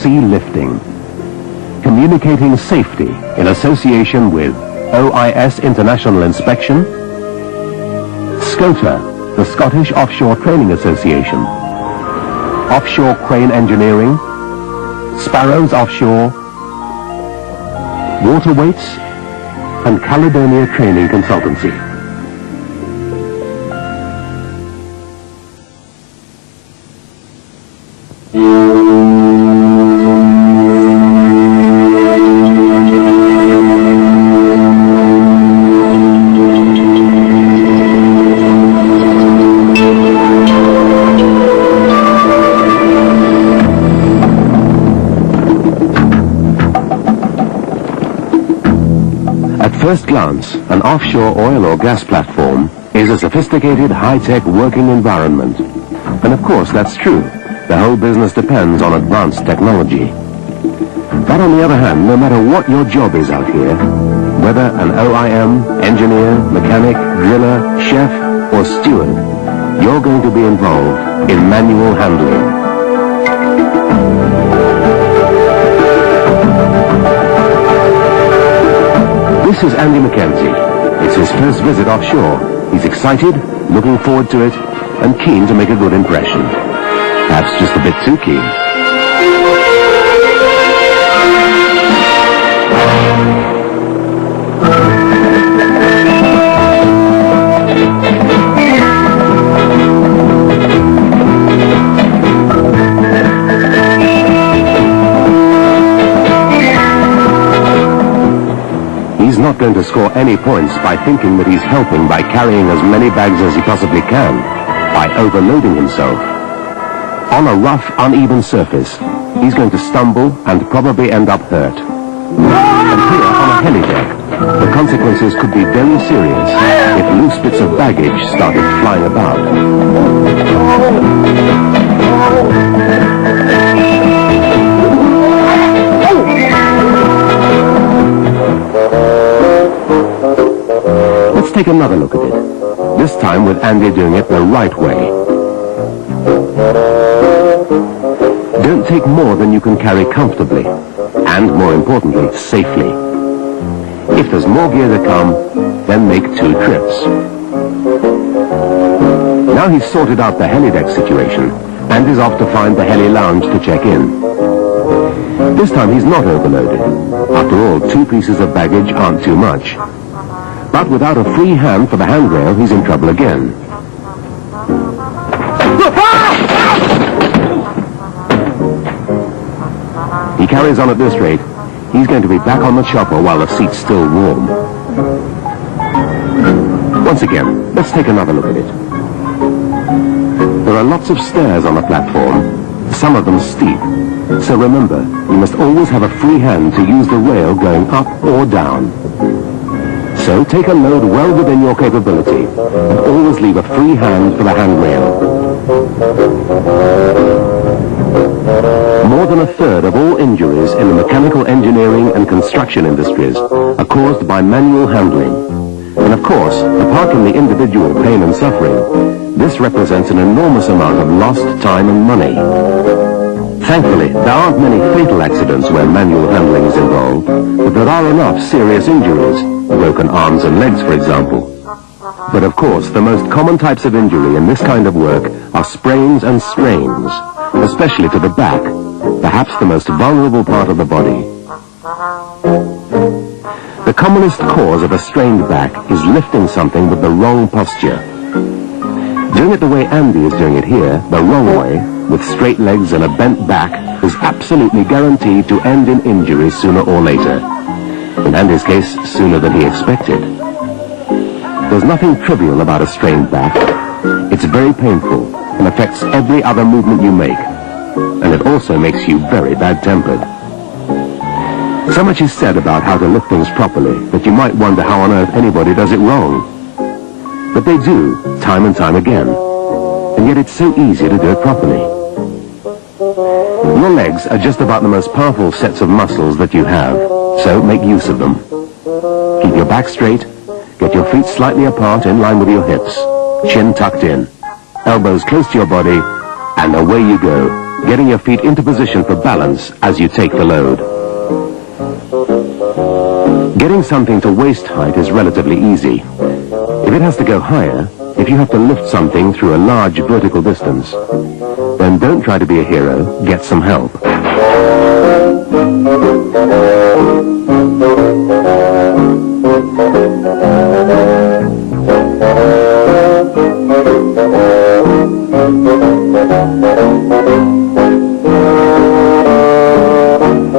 sea lifting. Communicating safety in association with OIS International Inspection, SCOTA, the Scottish Offshore Training Association, Offshore Crane Engineering, Sparrows Offshore, Waterweights, and Caledonia Training Consultancy. At first glance, an offshore oil or gas platform is a sophisticated, high-tech working environment. And of course, that's true. The whole business depends on advanced technology. But on the other hand, no matter what your job is out here, whether an OIM, engineer, mechanic, driller, chef, or steward, you're going to be involved in manual handling. This is Andy Mackenzie. It's his first visit offshore. He's excited, looking forward to it, and keen to make a good impression. Perhaps just a bit too keen. He's not going to score any points by thinking that he's helping by carrying as many bags as he possibly can, by overloading himself. On a rough, uneven surface, he's going to stumble and probably end up hurt. And here, on a helideck, the consequences could be very serious if loose bits of baggage started flying about. Let's take another look at it, this time with Andy doing it the right way. Don't take more than you can carry comfortably, and more importantly, safely. If there's more gear to come, then make 2 trips. Now he's sorted out the helideck situation, and is off to find the heli lounge to check in. This time he's not overloaded. After all, 2 pieces of baggage aren't too much. But without a free hand for the handrail, he's in trouble again. He carries on at this rate, he's going to be back on the chopper while the seat's still warm. Once again, let's take another look at it. There are lots of stairs on the platform, some of them steep. So remember, you must always have a free hand to use the rail going up or down. So take a load well within your capability, and always leave a free hand for the handrail. More than a third of all injuries in the mechanical engineering and construction industries are caused by manual handling. And of course, apart from the individual pain and suffering, this represents an enormous amount of lost time and money. Thankfully, there aren't many fatal accidents where manual handling is involved, but there are enough serious injuries, broken arms and legs, for example. But of course, the most common types of injury in this kind of work are sprains and strains, especially to the back, perhaps the most vulnerable part of the body. The commonest cause of a strained back is lifting something with the wrong posture. Doing it the way Andy is doing it here, the wrong way, with straight legs and a bent back, is absolutely guaranteed to end in injury sooner or later. In Andy's case, sooner than he expected. There's nothing trivial about a strained back. It's very painful and affects every other movement you make. And it also makes you very bad-tempered. So much is said about how to lift things properly that you might wonder how on earth anybody does it wrong. But they do, time and time again. And yet it's so easy to do it properly. Your legs are just about the most powerful sets of muscles that you have, so make use of them. Keep your back straight, get your feet slightly apart in line with your hips, chin tucked in, elbows close to your body, And away you go, getting your feet into position for balance as you take the load. Getting something to waist height is relatively easy. If it has to go higher, if you have to lift something through a large vertical distance, then don't try to be a hero, get some help.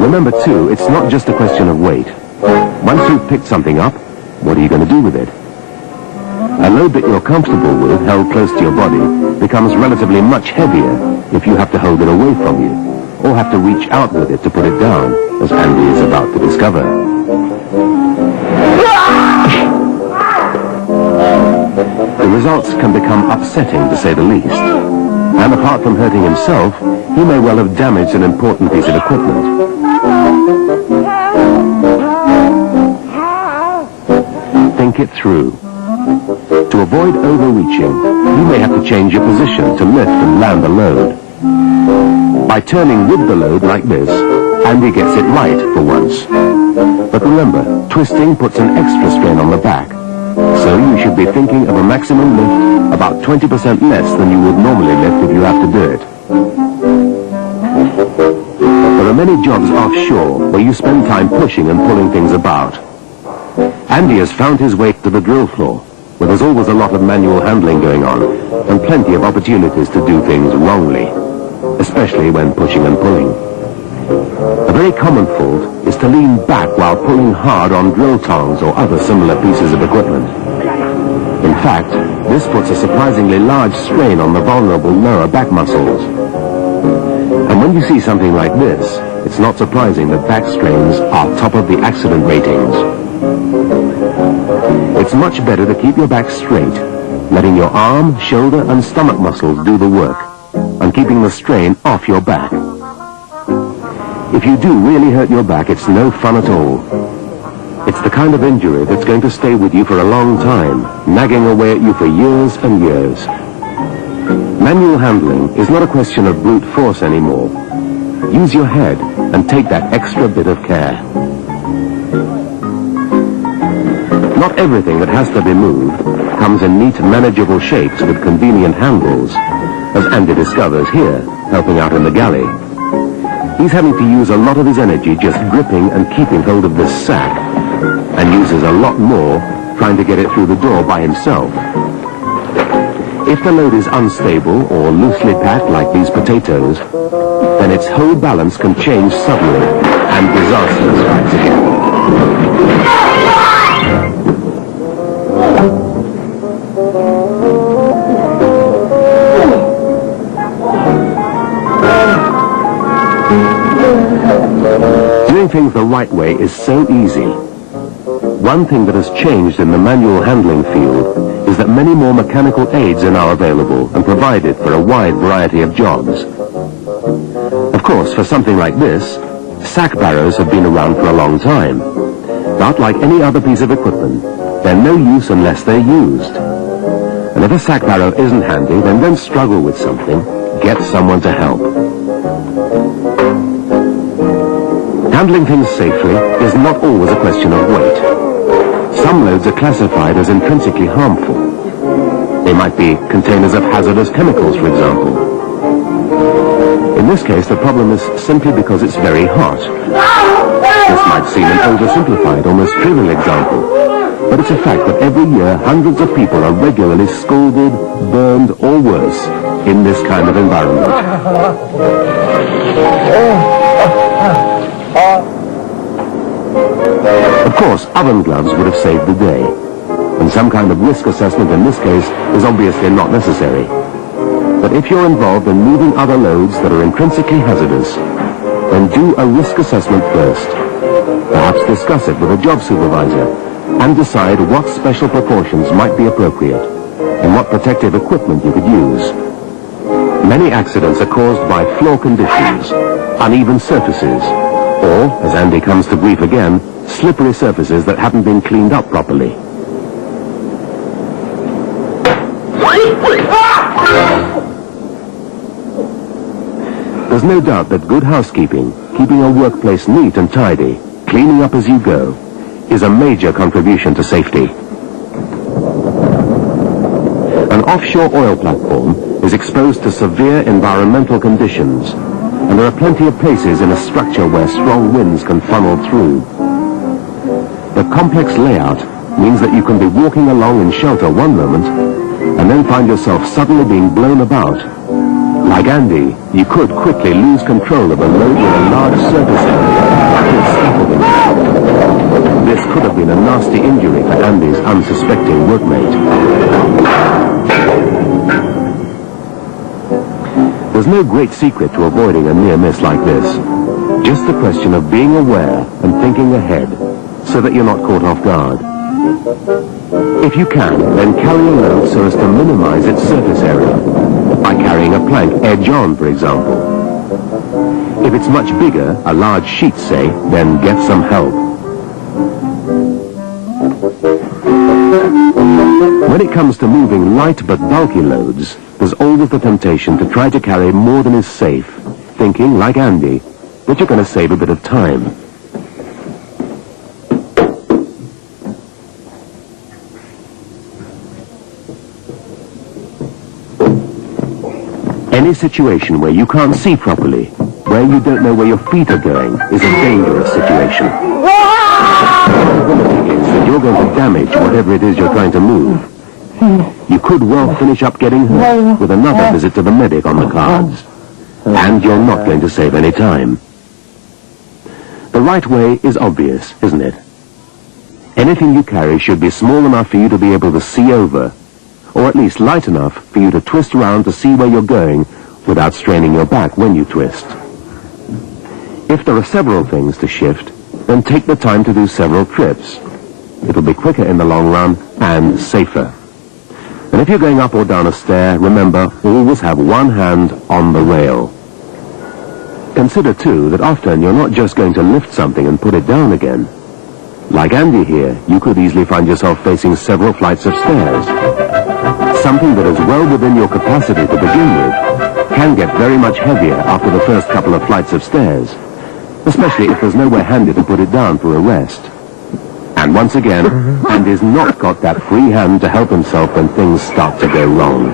Remember too, it's not just a question of weight. Once you've picked something up, what are you going to do with it? A load that you're comfortable with, held close to your body, becomes relatively much heavier if you have to hold it away from you, or have to reach out with it to put it down, as Andy is about to discover. The results can become upsetting, to say the least. And apart from hurting himself, he may well have damaged an important piece of equipment. Think it through. To avoid overreaching, you may have to change your position to lift and land the load. By turning with the load like this, Andy gets it right for once. But remember, twisting puts an extra strain on the back. So you should be thinking of a maximum lift about 20% less than you would normally lift if you have to do it. There are many jobs offshore where you spend time pushing and pulling things about. Andy has found his way to the drill floor, where there's always a lot of manual handling going on, and plenty of opportunities to do things wrongly, especially when pushing and pulling. A very common fault is to lean back while pulling hard on drill tongs or other similar pieces of equipment. In fact, this puts a surprisingly large strain on the vulnerable lower back muscles. And when you see something like this, it's not surprising that back strains are top of the accident ratings. It's much better to keep your back straight, letting your arm, shoulder and stomach muscles do the work, and keeping the strain off your back. If you do really hurt your back, it's no fun at all. It's the kind of injury that's going to stay with you for a long time, nagging away at you for years and years. Manual handling is not a question of brute force anymore. Use your head and take that extra bit of care. Not everything that has to be moved comes in neat, manageable shapes with convenient handles, as Andy discovers here, helping out in the galley. He's having to use a lot of his energy just gripping and keeping hold of this sack, and uses a lot more trying to get it through the door by himself. If the load is unstable or loosely packed like these potatoes, then its whole balance can change suddenly, and disaster strikes again. Doing things the right way is so easy. One thing that has changed in the manual handling field is that many more mechanical aids are now available and provided for a wide variety of jobs. Of course, for something like this, sack barrows have been around for a long time. But like any other piece of equipment, they're no use unless they're used. And if a sack barrow isn't handy, then don't struggle with something. Get someone to help. Handling things safely is not always a question of weight. Some loads are classified as intrinsically harmful. They might be containers of hazardous chemicals, for example. In this case, the problem is simply because it's very hot. This might seem an oversimplified, almost trivial example, but it's a fact that every year hundreds of people are regularly scalded, burned, or worse in this kind of environment. Of course, oven gloves would have saved the day, and some kind of risk assessment in this case is obviously not necessary. But if you're involved in moving other loads that are intrinsically hazardous, then do a risk assessment first. Perhaps discuss it with a job supervisor and decide what special precautions might be appropriate and what protective equipment you could use. Many accidents are caused by floor conditions, uneven surfaces, or, as Andy comes to grief again, slippery surfaces that haven't been cleaned up properly. There's no doubt that good housekeeping, keeping a workplace neat and tidy, cleaning up as you go, is a major contribution to safety. An offshore oil platform is exposed to severe environmental conditions, and there are plenty of places in a structure where strong winds can funnel through. The complex layout means that you can be walking along in shelter one moment, and then find yourself suddenly being blown about. Like Andy, you could quickly lose control of a load with a large surface area, scaffolding. This could have been a nasty injury for Andy's unsuspecting workmate. There's no great secret to avoiding a near miss like this. Just a question of being aware and thinking ahead, so that you're not caught off guard. If you can, then carry a load so as to minimize its surface area, by carrying a plank edge on, for example. If it's much bigger, a large sheet, say, then get some help. When it comes to moving light but bulky loads, there's always the temptation to try to carry more than is safe, thinking, like Andy, that you're going to save a bit of time. Any situation where you can't see properly, where you don't know where your feet are going, is a dangerous situation. The possibility is that you're going to damage whatever it is you're trying to move. You could well finish up getting hurt with another visit to the medic on the cards. And you're not going to save any time. The right way is obvious, isn't it? Anything you carry should be small enough for you to be able to see over, or at least light enough for you to twist around to see where you're going without straining your back when you twist. If there are several things to shift, then take the time to do several trips. It'll be quicker in the long run and safer. And if you're going up or down a stair, remember, always have one hand on the rail. Consider, too, that often you're not just going to lift something and put it down again. Like Andy here, you could easily find yourself facing several flights of stairs. Something that is well within your capacity to begin with can get very much heavier after the first couple of flights of stairs, especially if there's nowhere handy to put it down for a rest. And once again, Andy's not got that free hand to help himself when things start to go wrong.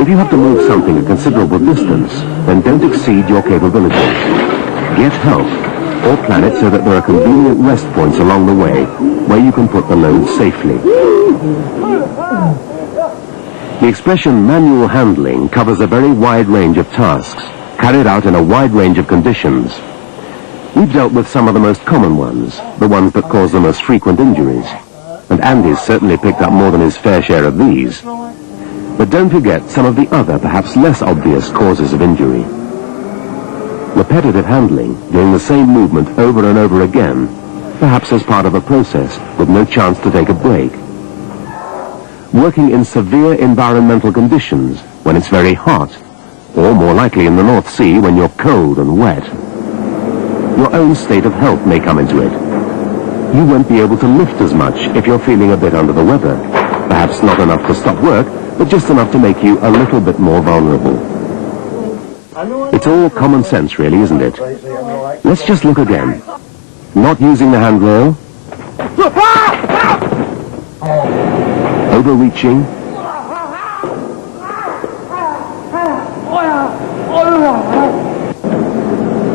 If you have to move something a considerable distance, then don't exceed your capabilities. Get help, or plan it so that there are convenient rest points along the way where you can put the load safely. The expression manual handling covers a very wide range of tasks, carried out in a wide range of conditions. We've dealt with some of the most common ones, the ones that cause the most frequent injuries, and Andy's certainly picked up more than his fair share of these. But don't forget some of the other, perhaps less obvious causes of injury. Repetitive handling, doing the same movement over and over again, perhaps as part of a process with no chance to take a break. Working in severe environmental conditions when it's very hot, or more likely in the North Sea when you're cold and wet. Your own state of health may come into it. You won't be able to lift as much if you're feeling a bit under the weather. Perhaps not enough to stop work, but just enough to make you a little bit more vulnerable. It's all common sense, really, isn't it? Let's just look again. Not using the handrail. Overreaching.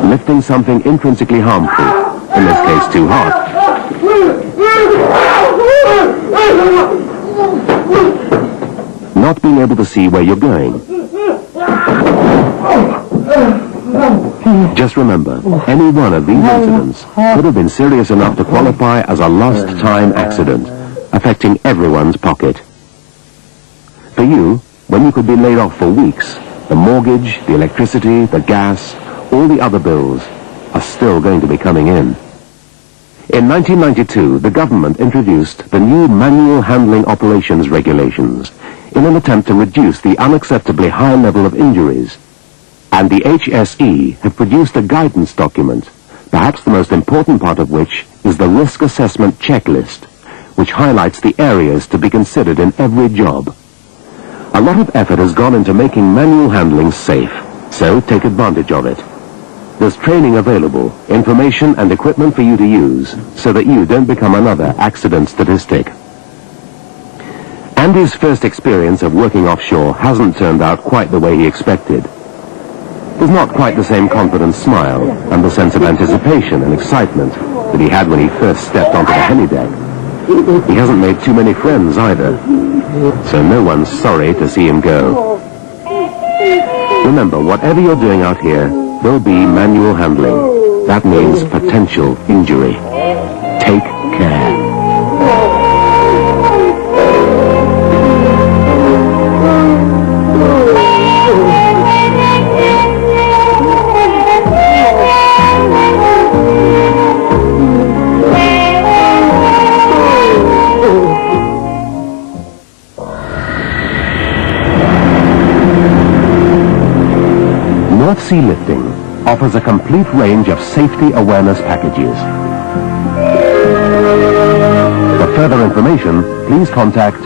Lifting something intrinsically harmful, in this case too hard. Not being able to see where you're going. Just remember, any one of these incidents could have been serious enough to qualify as a lost time accident, affecting everyone's pocket. For you, when you could be laid off for weeks, the mortgage, the electricity, the gas, all the other bills are still going to be coming in. In 1992, the government introduced the new Manual Handling Operations Regulations in an attempt to reduce the unacceptably high level of injuries. And the HSE have produced a guidance document, perhaps the most important part of which is the Risk Assessment Checklist, which highlights the areas to be considered in every job. A lot of effort has gone into making manual handling safe, So take advantage of it. There's training available, information and equipment for you to use, so that you don't become another accident statistic. Andy's first experience of working offshore hasn't turned out quite the way he expected. There's not quite the same confident smile and the sense of anticipation and excitement that he had when he first stepped onto the helideck. He hasn't made too many friends either, so no one's sorry to see him go. Remember, whatever you're doing out here, there'll be manual handling. That means potential injury. Take care. North Sea Lifting offers a complete range of safety awareness packages. For further information, please contact